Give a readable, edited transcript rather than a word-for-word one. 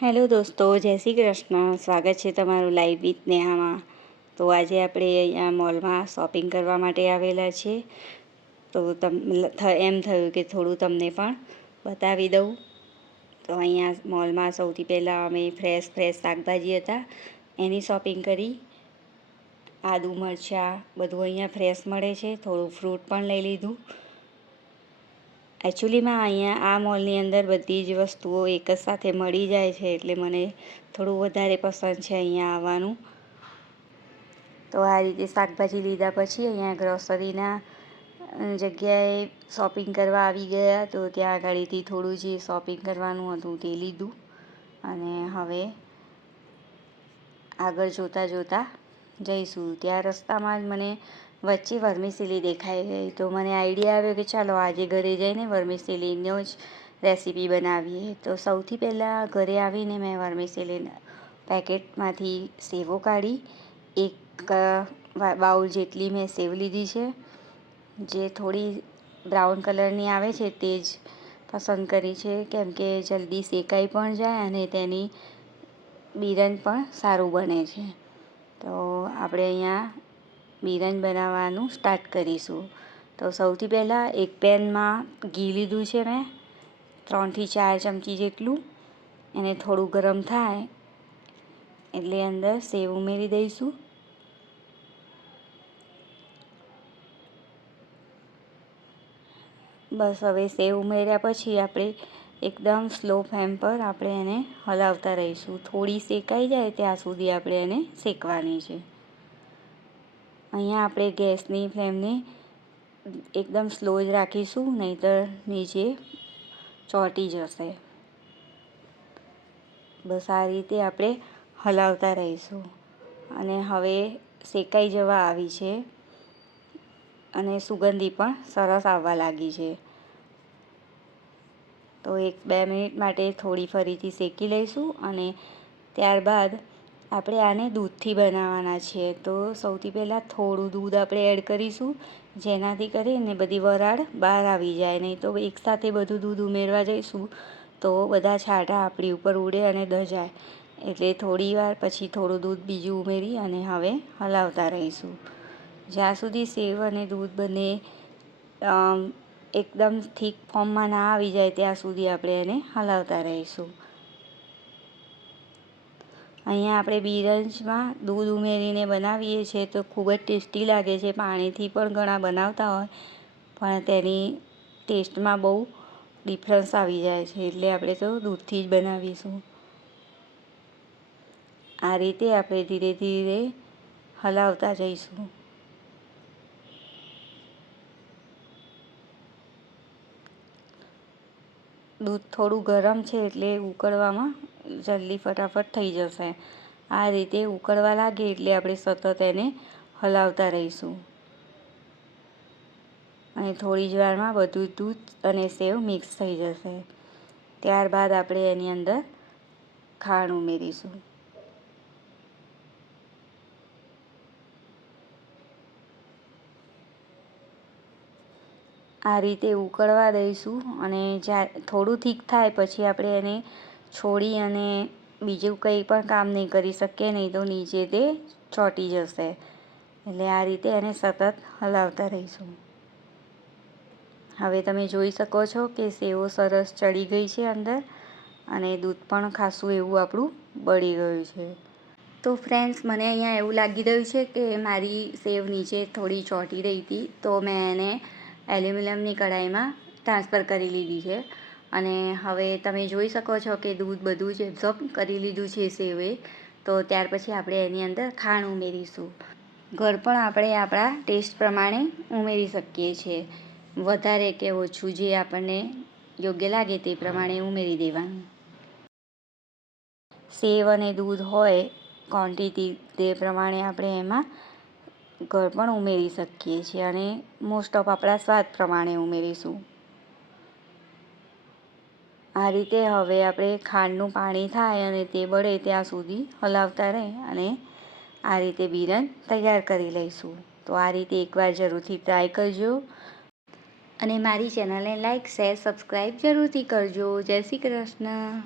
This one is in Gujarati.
હેલો દોસ્તો, જય શ્રી કૃષ્ણ. સ્વાગત છે તમારું લાઈવ વિથ નેહામાં. તો આજે આપણે અહીંયા મોલમાં શોપિંગ કરવા માટે આવેલા છે. તો એમ થયું કે થોડું તમને પણ બતાવી દઉં. તો અહીંયા મોલમાં સૌથી પહેલાં અમે ફ્રેશ શાકભાજી હતા એની શોપિંગ કરી. આદુ મરચાં બધું અહીંયા ફ્રેશ મળે છે. થોડું ફ્રૂટ પણ લઈ લીધું. એકચ્યુઅલીમાં અહીંયા આ મોલની અંદર બધી જ વસ્તુઓ એક જ સાથે મળી જાય છે, એટલે મને થોડું વધારે પસંદ છે અહીંયા આવવાનું. તો આ રીતે શાકભાજી લીધા પછી અહીંયા ગ્રોસરીના જગ્યાએ શોપિંગ કરવા આવી ગયા. તો ત્યાં આગળથી થોડું જે શોપિંગ કરવાનું હતું તે લીધું અને હવે આગળ જોતાં જઈશું. ત્યાં રસ્તામાં જ મને વચ્ચે વર્મિસેલી દેખાઈ ગઈ. તો મને આઈડિયા આવ્યો કે ચાલો આજે ઘરે જઈને વર્મિસેલીનો જ રેસીપી બનાવીએ. તો સૌથી પહેલાં ઘરે આવીને મેં વર્મિસેલીના પેકેટમાંથી સેવો કાઢી. એક બાઉલ જેટલી મેં સેવ લીધી છે. જે થોડી બ્રાઉન કલરની આવે છે તે જ પસંદ કરી છે, કેમ કે જલ્દી શેકાઈ પણ જાય અને તેની બિરયાની પણ સારું બને છે. તો આપણે અહીંયા બિરયાની બનાવવાનું સ્ટાર્ટ કરીશું. તો સૌથી પહેલાં એક પેનમાં ઘી લીધું છે મેં 3 થી 4 ચમચી જેટલું. એને થોડું ગરમ થાય એટલે અંદર સેવ ઉમેરી દઈશું. બસ હવે સેવ ઉમેર્યા પછી આપણે એકદમ સ્લો ફ્લેમ પર આપણે એને હલાવતા રહીશું. થોડી શેકાઈ જાય ત્યાં સુધી આપણે એને શેકવાની છે. અહીંયા આપણે ગેસની ફ્લેમને એકદમ સ્લો જ રાખીશું, નહીંતર નીચે ચોંટી જશે. બસ આ રીતે આપણે હલાવતા રહીશું. અને હવે શેકાઈ જવા આવી છે અને સુગંધી પણ સરસ આવવા લાગી છે. તો 1-2 મિનિટ માટે થોડી ફરીથી શેકી લઈશું અને ત્યારબાદ આપણે આને દૂધથી બનાવવાના છે. તો સૌથી પહેલાં થોડું દૂધ આપણે એડ કરીશું, જેનાથી કરીને બધી વરાળ બહાર આવી જાય. નહીં તો એકસાથે બધું દૂધ ઉમેરવા જઈશું તો બધા છાંટા આપણી ઉપર ઉડે અને દજાય. એટલે થોડી વાર પછી થોડું દૂધ બીજું ઉમેરી અને હવે હલાવતા રહીશું. જ્યાં સુધી સેવ અને દૂધ બંને એકદમ થીક ફોર્મમાં ના આવી જાય ત્યાં સુધી આપણે એને હલાવતા રહીશું. અહીંયા આપણે બિરયાનીમાં દૂધ ઉમેરીને બનાવીએ છીએ તો ખૂબ જ ટેસ્ટી લાગે છે. પાણીથી પણ ઘણા બનાવતા હોય, પણ તેની ટેસ્ટમાં બહુ ડિફરન્સ આવી જાય છે, એટલે આપણે તો દૂધથી જ બનાવીશું. આ રીતે આપણે ધીરે ધીરે હલાવતા જઈશું. દૂધ થોડું ગરમ છે એટલે ઉકળવામાં જલ્દી ફટાફટ થઈ જશે. આ રીતે ઉકળવા લાગે એટલે આપણે સતત એને હલાવતા રહીશું. અને થોડી જ વારમાં બધું દૂધ અને સેવ મિક્સ થઈ જશે. ત્યારબાદ આપણે એની અંદર ખાંડ ઉમેરીશું. આ રીતે ઉકળવા દઈશું અને થોડું થીક થાય પછી આપણે એને છોડી અને બીજું કંઈ પણ કામ નહીં કરી શકીએ, નહીં તો નીચે તે ચોંટી જશે. એટલે આ રીતે એને સતત હલાવતા રહીશું. હવે તમે જોઈ શકો છો કે સેવો સરસ ચડી ગઈ છે અંદર અને દૂધ પણ ખાસું એવું આપણું બળી ગયું છે. તો ફ્રેન્ડ્સ, મને અહીંયા એવું લાગી રહ્યું છે કે મારી સેવ નીચે થોડી ચોંટી રહી હતી, તો મેં એને એલ્યુમિનિયમની કઢાઈમાં ટ્રાન્સફર કરી લીધી છે. અને હવે તમે જોઈ શકો છો કે દૂધ બધું જ એબ્ઝોર્બ કરી લીધું છે સેવે. તો ત્યાર પછી આપણે એની અંદર ખાંડ ઉમેરીશું. ગળ પણ આપણે આપણા ટેસ્ટ પ્રમાણે ઉમેરી શકીએ છીએ. વધારે કે ઓછું જે આપણને યોગ્ય લાગે તે પ્રમાણે ઉમેરી દેવાનું. સેવ અને દૂધ હોય ક્વોન્ટિટી તે પ્રમાણે આપણે એમાં ગળ પણ ઉમેરી શકીએ છીએ અને મોસ્ટ ઓફ આપણા સ્વાદ પ્રમાણે ઉમેરીશું. આ રીતે હવે આપણે ખાંડનું પાણી થાય અને તે બળે ત્યાં સુધી હલાવતા રહી અને આ રીતે બિરયાની તૈયાર કરી લઈશું. તો આ રીતે એકવાર જરૂરથી ટ્રાય કરજો અને મારી ચેનલને લાઈક, શેર, સબસ્ક્રાઈબ જરૂરથી કરજો. જય શ્રી કૃષ્ણ.